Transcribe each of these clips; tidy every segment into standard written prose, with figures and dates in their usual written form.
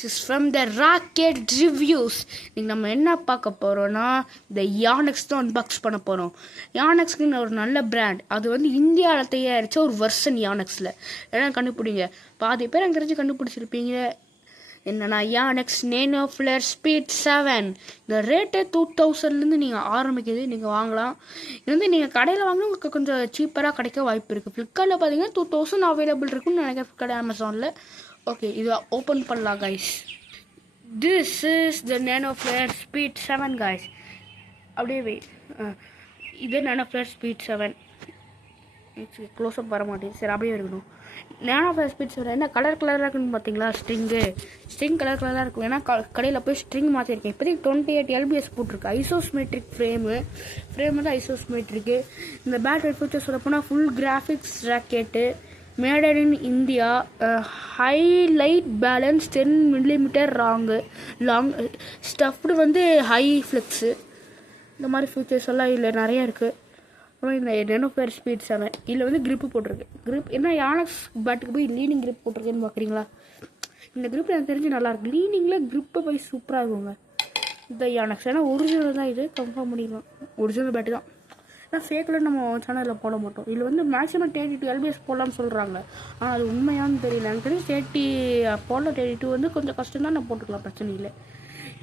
This is from the Rocket Reviews. நம்ம என்ன பார்க்க போகிறோன்னா இந்த யானெக்ஸ் தான் அன்பாக்ஸ் பண்ண போகிறோம். யானெக்ஸ்க்குன்னு ஒரு நல்ல பிராண்ட். அது வந்து இந்தியாவில் தயாரித்த ஒரு வெர்ஷன் யானெக்ஸில் எல்லாம் கண்டுபிடிங்க. பாதி பேர் அங்கே தெரிஞ்சு கண்டுபிடிச்சிருப்பீங்க. என்னன்னா யானெக்ஸ் nanoflare ஸ்பீட் 7. இந்த ரேட்டு 2000லேருந்து நீங்கள் ஆரம்பிக்குது. நீங்கள் வாங்கலாம். இது வந்து நீங்கள் கடையில் வாங்கினா உங்களுக்கு கொஞ்சம் சீப்பராக கிடைக்க வாய்ப்பு இருக்குது. ஃப்ளிப்கார்ட்டில் பார்த்தீங்கன்னா 2000 அவைலபிள் இருக்குன்னு நினைக்கிறேன். ஃப்ளிப்கார்ட் அமேசானில். ஓகே, இது ஓப்பன் பண்ணலாம் guys. This is the nanoflare speed 7 guys. அப்படியே வெயிட், இது nanoflare ஸ்பீட் 7. க்ளோஸ்அப் வர மாட்டேங்குது. சரி, அப்படியே இருக்கணும். nanoflare ஸ்பீட் 7 என்ன கலர் கலராக இருக்குன்னு பார்த்தீங்களா? ஸ்ட்ரிங் கலர் கலராக இருக்கும். ஏன்னா கடையில் போய் ஸ்ட்ரிங் மாற்றிருக்கேன். இப்போதைக்கு 28 LBS போட்டிருக்கு. ஐசோஸ்மெட்ரிக் ஃப்ரேம் வந்து ஐசோஸ்மெட்ரிக்கு. இந்த பேட்டரி ஃபீச்சர்ஸ் சொல்ல போனால் full graphics racket, made in India, highlight balance 10 mm long stuff வந்து ஹை ஃப்ளெக்ஸு. இந்த மாதிரி ஃபீச்சர்ஸ் எல்லாம் இதில் நிறையா இருக்குது. அப்புறம் இந்த nanoflare ஸ்பீட் 7 இதில் வந்து கிரிப்பு போட்டிருக்கு. கிரிப் என்ன யானெக்ஸ் பேட்டுக்கு போய் லீனிங் கிரிப் போட்டிருக்கேன்னு பார்க்குறீங்களா? இந்த கிரிப் எனக்கு தெரிஞ்சு நல்லாயிருக்கு. லீனிங்கில் கிரிப்பை போய் சூப்பராக இருக்குங்க இந்த யானெக்ஸ். ஏன்னா ஒரிஜினல் தான், இது கன்ஃபார்ம் பண்ணிக்கலாம். ஒரிஜினல் பேட்டு தான். ஆனால் ஃபேக்கில் நம்ம சேனலில் போட மாட்டோம். இதில் வந்து மேக்ஸிமம் 32 LBS போடலாம்னு சொல்கிறாங்க. ஆனால் அது உண்மையானு தெரியல. எனக்கு தெரிஞ்சு 30 போடலாம். 32 வந்து கொஞ்சம் கஷ்டம் தான், நான் போட்டுக்கலாம், பிரச்சனை இல்லை.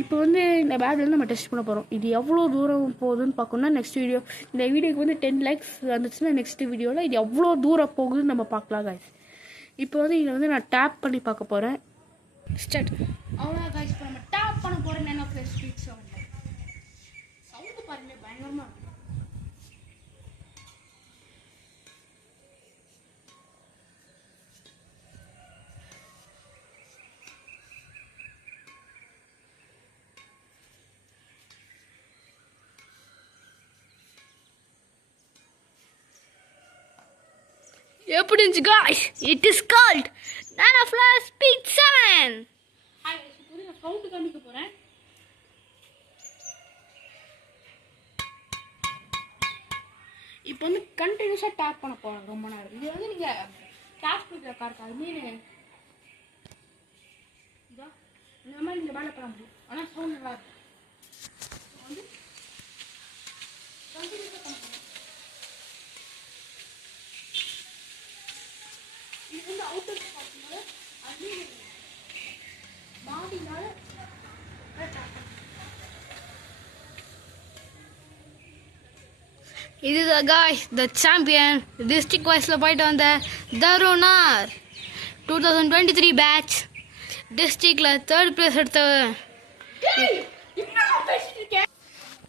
இப்போ வந்து இந்த பேட்லேருந்து நம்ம டெஸ்ட் பண்ண போகிறோம். இது எவ்வளோ தூரம் போகுதுன்னு பார்க்கணுன்னா நெக்ஸ்ட் வீடியோ, இந்த வீடியோக்கு வந்து 10 likes வந்துச்சுன்னா நெக்ஸ்ட் வீடியோவில் இது எவ்வளோ தூரம் போகுதுன்னு நம்ம பார்க்கலாம் கைஸ். இப்போ வந்து இதை வந்து நான் டேப் பண்ணி பார்க்க போகிறேன். ஸ்டார்ட். அவ்வளோ கைஸ், இப்போ நம்ம டேப் பண்ண போகிறேன் nanoflare ஸ்பீட் 7. சவுண்டு பாருங்க, பயங்கரமாக இருக்கும். எப்படி இருந்துச்சு guys? It is called nanoflare speed 7. நான் சவுண்ட் காமிக்க போகிறேன். இப்போ வந்து கண்டினியூஸாக டேப் பண்ண போகிறேன் ரொம்ப நேரம். இது வந்து நீங்கள் டேப் பண்ணுற கார்க்கு அது மீன் இந்த மாதிரி இந்த வேலை பண்ண முடியும். ஆனால் சவுண்ட் நல்லா இருக்கும். வந்து கண்டினியூஸாக பண்ண போகிறேன். இது வந்து அவுட்டர் பார்க்கும்போது அது பாடினால இதுதான் காய்ஸ் த சாம்பியன். டிஸ்ட்ரிக்ட் வைஸில் போயிட்டு வந்த தருணார் 2023 பேட்ச் டிஸ்ட்ரிக்டில் 3rd place எடுத்த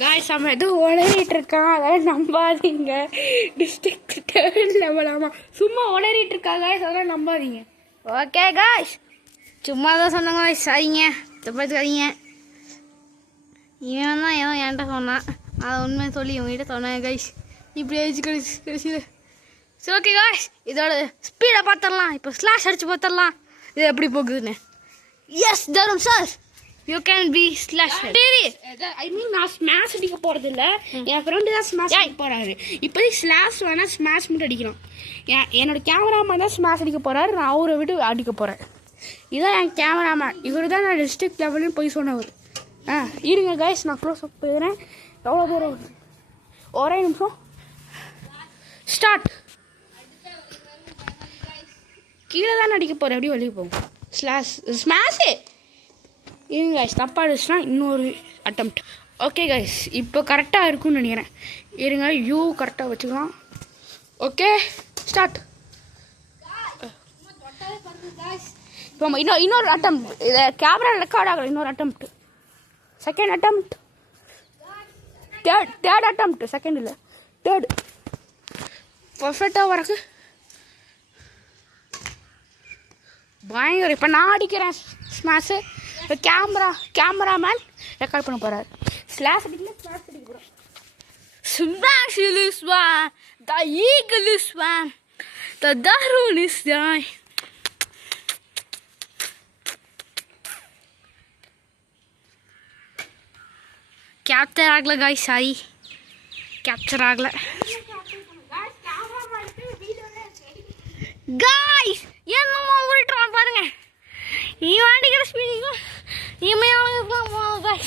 காய்ஸ். அவன் எதுவும் உளறிட்டு இருக்கான், அதெல்லாம் நம்பாதீங்க. District 3rd level. ஆமாம், சும்மா உளறிட்டு இருக்கா காய்ஸ், அதெல்லாம் நம்பாதீங்க. ஓகே காய்ஸ், சும்மா தான் சொன்னாங்க காய்ஸ், சரிங்க, தப்பாச்சுக்காதீங்க. இவன் தான் ஏதோ என்கிட்ட சொன்னான், அதை உண்மையை சொல்லி இவங்ககிட்ட சொன்னாங்க காய்ஸ். இப்படி ஆயிடுச்சு கடைசியில். சரி, ஓகே காய்ஸ், இதோட ஸ்பீடை பார்த்துடலாம். இப்போ ஸ்லாஷ் அடிச்சு பார்த்துடலாம் இது எப்படி போகுதுன்னு. Yes Tarun sir, you can be slash. I mean நான் ஸ்மாஷ் அடிக்க போகிறது இல்லை, என் ஃப்ரெண்டு தான் ஸ்மாஷ் அடிக்க போகிறாரு. இப்போதைக்கு ஸ்லாஷ் வேணால் ஸ்மாஷ் மட்டும் அடிக்கிறோம். என்னோட கேமராமேன் தான் ஸ்மாஷ் அடிக்க போகிறாரு, நான் அவரை விட்டு அடிக்க போகிறேன். இதான் என் கேமராமேன். இவர் தான் நான் டிஸ்ட்ரிக்ட் லெவல்னு போய் சொன்னவர். இருங்க கைஸ், நான் க்ளோஸ் அப் போயிடுறேன். எவ்வளோ தூரம் வருது? ஒரே நிமிஷம். ஸ்டார்ட். கீழே தான் அடிக்க போகிறேன், எப்படி வெளியே போகும்? ஸ்மாஷு. இருங்க கைஸ், தப்பாக அடிச்சுன்னா இன்னொரு அட்டம்ப்ட். ஓகே கைஸ், இப்போ கரெக்டாக இருக்கும்னு நினைக்கிறேன். இருங்க, யூ கரெக்டாக வச்சுக்கலாம். Okay, start. இப்போ இன்னொரு அட்டம்ப்ட். இதை கேமரா ரெக்கார்ட் ஆகலை. இன்னொரு attempt. Second attempt. Third attempt. Second இல்லை, தேர்ட். பர்ஃபெக்டாக வரக்கு பயங்கர. இப்போ நான் அடிக்கிறேன் ஸ்மாஷு. இப்போ கேமராமேன் ரெக்கார்ட் பண்ண போகிறார். ஸ்லாஷ் அடிக்கல, ஸ்மாஷ் அடிக்க போகிறோம். Smash is one, the eagle is one, the Tarun is one. Capture ಆಗಲ್ಲ ಗಾಯ್ಸ್, ಸಾರಿ ಕ್ಯಾಪ್ಚರ್ ಆಗಲ್ಲ ಗಾಯ್ಸ್. என்ன ஓவர்ட்ரான் பாருங்க. ಈ வாண்டிக்கிற ஸ்பீடிங் இமையாளர்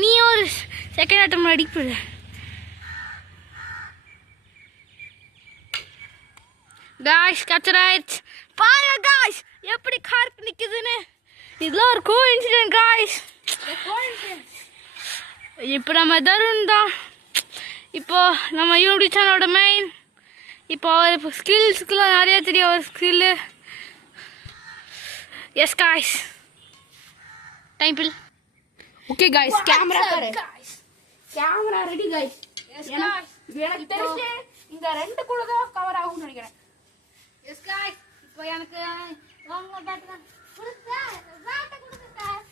நீ ஒரு செகண்ட் அட்டம் அடிப்பு. காய்ஸ் கச்சராய்ஸ் பாருங்க காய்ஸ் எப்படி கார்க்கு நிக்குதுன்னு. இதெல்லாம் ஒரு கோஇன்சிடென்ட் காய்ஸ். இப்போ நம்ம தருண் தான் இப்போ நம்ம யூடியூப் சேனலோட மெயின். இப்போ அவர் ஸ்கில்ஸ்க்குலாம் நிறைய தெரியும் அவர் ஸ்கில்லு. எஸ் காய்ஸ் டைம் பில். ஓகே गाइस கேமரா பாரு. Camera ready guys. Yes guys எனக்கு தெரிஞ்சு இந்த ரெண்டு கூட தான் கவர் ஆகும்னு நினைக்கிறேன். எஸ் गाइस இப்போ எனக்கு வாங்க பேட் தான் கொடுங்க. பேட் கொடுங்க சார்.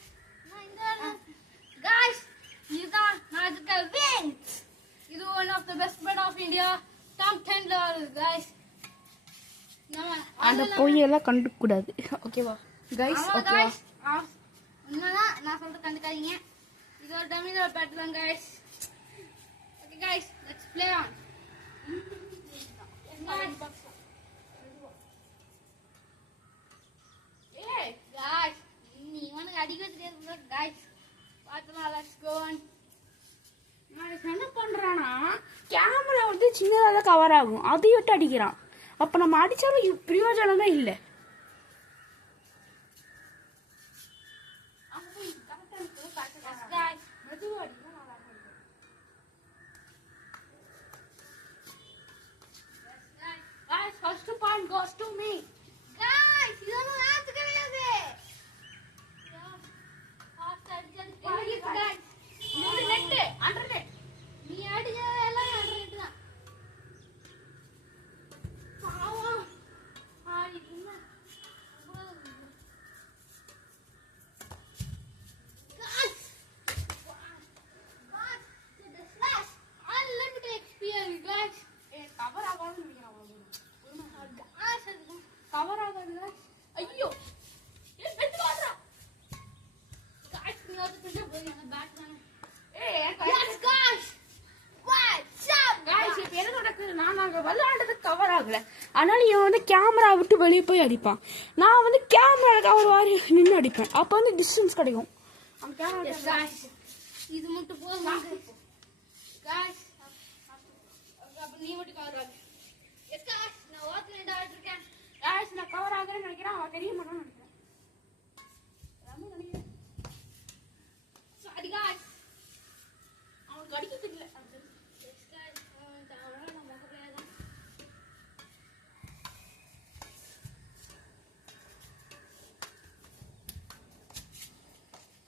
நான் இந்த गाइस இதுதான் நான் இதுக்கு விங்ஸ். இது one of the best bat of India. Top 10 ல வருது गाइस. நம்ம அந்த பொய்யெல்லாம் கண்டுக்க கூடாது. ஓகேவா गाइस? ஓகேவா? என்னன்னா நான் சொல்றது கண்டுக்காதீங்க. இது ஒரு டம்மில பேட் தான் guys. Okay guys let's play on. ஏய் गाइस நீ உனக்கு அடிக்க தெரியாது गाइस. பாத்தலாம் லெட்ஸ் கோ ஆன். நான் என்ன பண்றானா கேமரா வந்து சின்னதா தான் கவர் ஆகும். அதை விட்டு அடிக்கிறான். அப்ப நம்ம அடிச்சாலும் பிரயோஜனமே இல்லை. First point goes to me. Guys இது ஒண்ணும் ஆத்து கிடையாது. ஃபாஸ்ட் அடிச்சது பாருங்க गाइस. இது நெட் அண்டர் நெட். நீ அடிச்சது எல்லாம் அண்டர் நெட் தான். பாவம் ஆடி என்ன guys what the slash unlimited experience guys. Cover ஆகாதுன்னு நினைக்கிறேன். गाइस அது கவர் ஆகாதுல. ஐயோ ஏ பெட் வாடா. गाइस நீ வந்து போய் அந்த பேட் தானே. ஏய் Yes guys. What's up guys இப்போ என்ன நடக்குது? நாங்க விளையாண்டது கவர் ஆகல. அதனால இவன் வந்து கேமரா விட்டு வெளியே போய் அடிப்பான். நான் வந்து கேமரா கவர் வாரி நின்று அடிப்பேன். அப்ப வந்து டிஸ்டன்ஸ் கிடைக்கும். அந்த கேமரா Yes guys. இது மட்டும் போதும் guys. அப்ப நீ மட்டும் கவர் ஆகு. Yes guys நான் வாட்ச் ரெண்டா இருக்கேன். गाइस நான் கவர் ஆகறேன்னு நினைக்கிறேன். அவன் தெரிய மாட்டான்னு நினைக்கிறேன். ரொம்ப நினைக்கிறேன். Sorry guys. அவனுக்கு அடிக்க தெரியல. Yes guys. அவன் நம்ம பக்கத்துல தான்.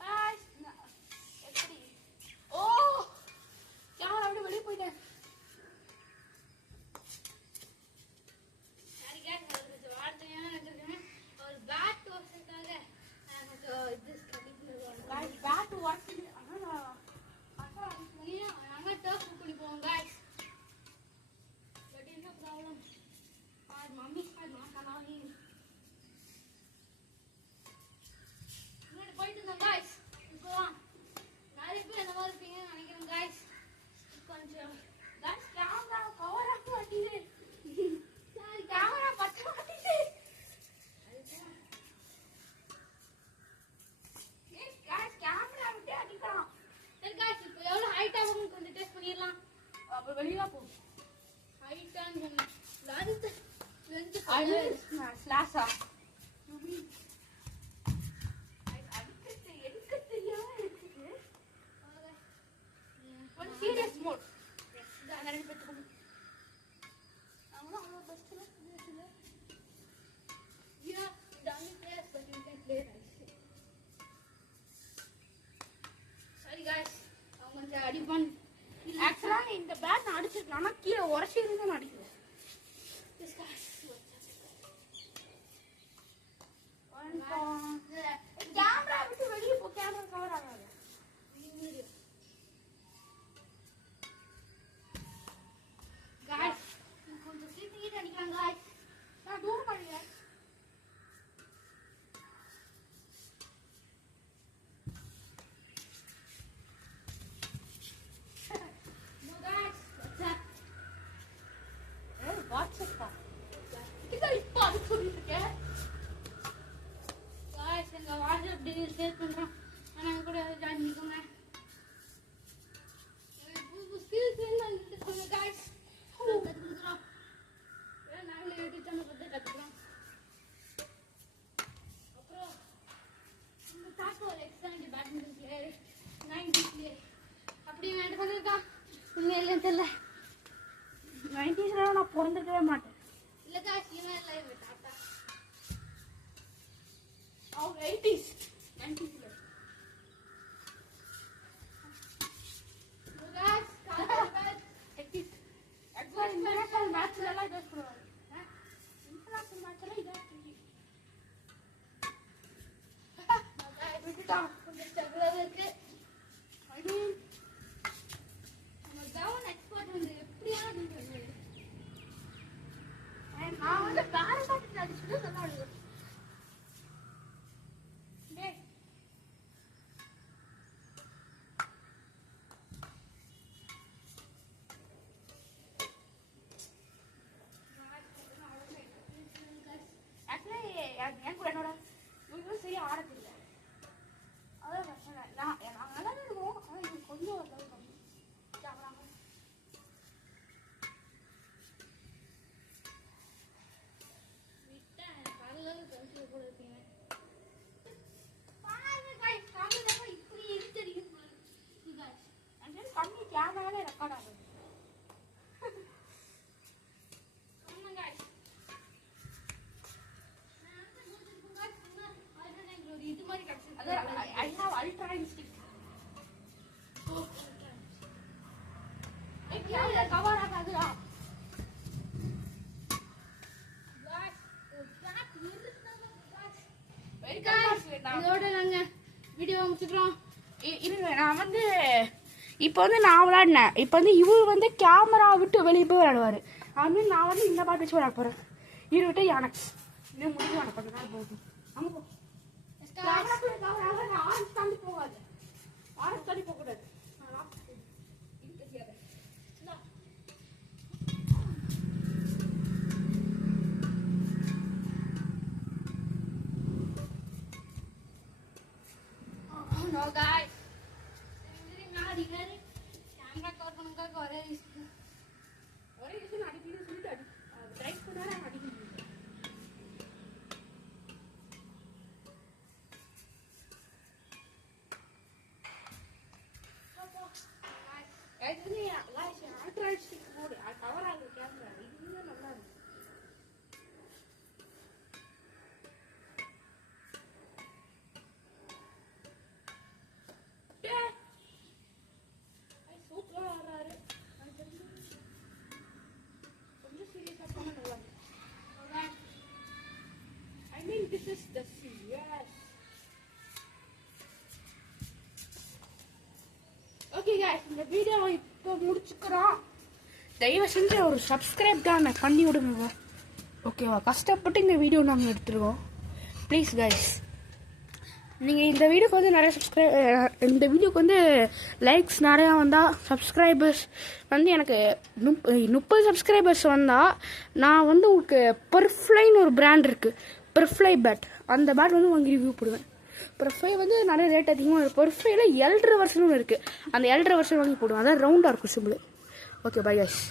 गाइस எப்படி? ஓ கேமரா விட்டு வெளியே போயிட்டேன். Sorry guys நான் கொஞ்சம் வார்த்தையான நினைச்சிருக்கேன். ஒரு பேட் வாஷுக்காக நான் கொஞ்சம் இது பண்ணிட்டு गाइस பேட் வாட்ச் நாங்க டர்ஃப் பண்ணி போவோம் guys. பட் என்ன ப்ராப்ளம்? மம்மி நான் கனானி போயிட்டு இருந்தோம் guys. இப்போ நிறைய பேர் இந்த மாதிரி இருப்பீங்கன்னு நினைக்கிறேன் guys. கொஞ்சம் गाइस கேமரா கவர் ஆக மாட்டேங்குது. சாரி கேமரா பத்த மாட்டேங்குது. ஏய் गाइस கேமரா விட்டு அடிக்கலாம். சரி guys இப்போ எவ்வளவு ஹைட் ஆகும்னு கொஞ்சம் டெஸ்ட் பண்ணிடலாம். அப்ப வெளிய போ. ஹைட் அண்ட் லென்த் அது ஸ்லாஷா. எடுக்க தெரியாம இருக்குது. ஒரு சீரியஸ் மோட். நான் ரெண்டு பேத்துக்கு I'm not the best player. Yeah, dummy players, but you can play nice. Sorry guys, I'm going to அடிப்பான். ஆக்சுவலா இந்த பேட் நான் அடிச்சிருக்கேன். ஆனா கீழே உரசி இருந்தா நான் அடிக்கிறேன். This guys. அப்படி வேண்டாம் சொல்லிருக்கா உண்மை இல்லைன்னு தெரியல 90s நான் பிறந்திருக்கவே மாட்டேன். இல்ல guys இவன் இல்லை இவன் தாத்தா அவங்க 80s 90s ல guys college 80s advance international மேட்ச்ல எல்லாம் யூஸ் பண்ணுவாங்க. இன்டர்நேஷனல் மேட்ச்ல இதான் விட்டுட்டான். கொஞ்சம் ஸ்ட்ரகிளாக இருக்கு ஐ மீன் நம்ம டவுன் எக்ஸ்பர்ட் வந்து எப்படியாவது நான் வந்து பேரண்ட் அடிச்சுட்டு நல்லா விடுவேன். டேய் ஆக்சுவலி என் கூட என்னோட இவங்களும் சரியா ஆட தெரியல. அதான் பிரச்சனை. நான் நல்லா இருக்கும். ஆனால் இது கொஞ்சம் ஒரு கம்மி. விட்டா காலையில் கழிச்சு கூட இருப்பீங்க பாருங்க guys காலையில் இப்படி எரிச்சடிக்கும் guys கம்மி கேமராவே ரெக்கார்ட் ஆகுது. ஆமாம் guys ஒரு இது மாதிரி அதான் I have ultra instinct. Camera cover ஆகாதுடா. இதோட நாங்க வீடியோ முடிச்சுக்கிறோம். இருங்க நான் வந்து இப்போ வந்து நான் விளையாடினேன். இப்போ வந்து இவர் வந்து கேமரா விட்டு வெளியே போய் விளையாடுவார். அதுமாதிரி நான் வந்து இந்த பாட்டு வச்சு விளையாட போகிறேன். இருவிட்டு யானக்ஸ் இன்னும் முடிவு விளையாட போகிறேன். போகும் ஆமாம் ஆரஞ்சு தாண்டி போகாது. ஆரஞ்சு தாண்டி போகக்கூடாது. No guys நான் அடிக்கிறாரு கேமரா கவர் பண்ணுறதுக்கு ஒரே விஷயம் ஒரே விஷயம் அடிக்கணும்னு சொல்லிட்டு ட்ரை பண்ணாரு அடிக்க முடியும். கவர் ஆகுது கேமரா. இது நல்லா இருக்கு. சூப்பரா வர்றாரு. கொஞ்சம் சீரியஸா பண்ண நல்லா இருக்கு. I mean this is the serious. Okay guys இந்த வீடியோ இப்போ முடிச்சுக்கிறோம். தயவு செஞ்சு ஒரு சப்ஸ்கிரைப் தான் பண்ணி விடுங்க. ஓகேவா? கஷ்டப்பட்டு இந்த வீடியோ நாங்கள் எடுத்துருக்கோம். ப்ளீஸ் கைஸ் நீங்கள் இந்த வீடியோக்கு வந்து நிறைய இந்த வீடியோக்கு வந்து லைக்ஸ் நிறையா வந்தால் சப்ஸ்கிரைபர்ஸ் வந்து எனக்கு 30 சப்ஸ்கிரைபர்ஸ் வந்தால் நான் வந்து உங்களுக்கு பெர்ஃப்ளைன்னு ஒரு பிராண்ட் இருக்குது. பெர்ஃப்ளை பேட் அந்த பேட் வந்து வாங்கி ரிவ்யூ போடுவேன். பெர்ஃப்ளை வந்து நிறைய ரேட் அதிகமாக இருக்குது. பெர்ஃப்ளைல 7.5 வருஷனும் இருக்குது. அந்த 7.5 வருஷம் வாங்கி போடுவேன். அதான் ரவுண்டாக இருக்கும் சிம்பிள். Okay bye guys.